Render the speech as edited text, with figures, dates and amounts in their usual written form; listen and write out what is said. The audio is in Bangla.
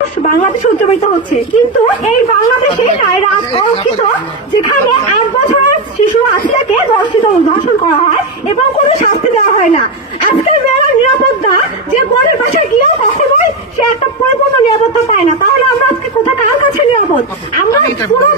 বাংলাদেশে উদযাপিত হচ্ছে, কিন্তু এই বাংলাদেশে নারীরা অরক্ষিত, যেখানে 8 বছরের শিশু আসিয়াকে ধর্ষণ করা হয় এবং কোনো শাস্তি দেওয়া হয় না। আজকের মেয়েরা নিরাপদ না, যে বোনের বাসায় গিয়েও কখনোই সে একটা পরিপূর্ণ নিরাপত্তা পায় না। তাহলে আমরা আজকে কোথা কার কাছে নিরাপদ? আমরা পুরো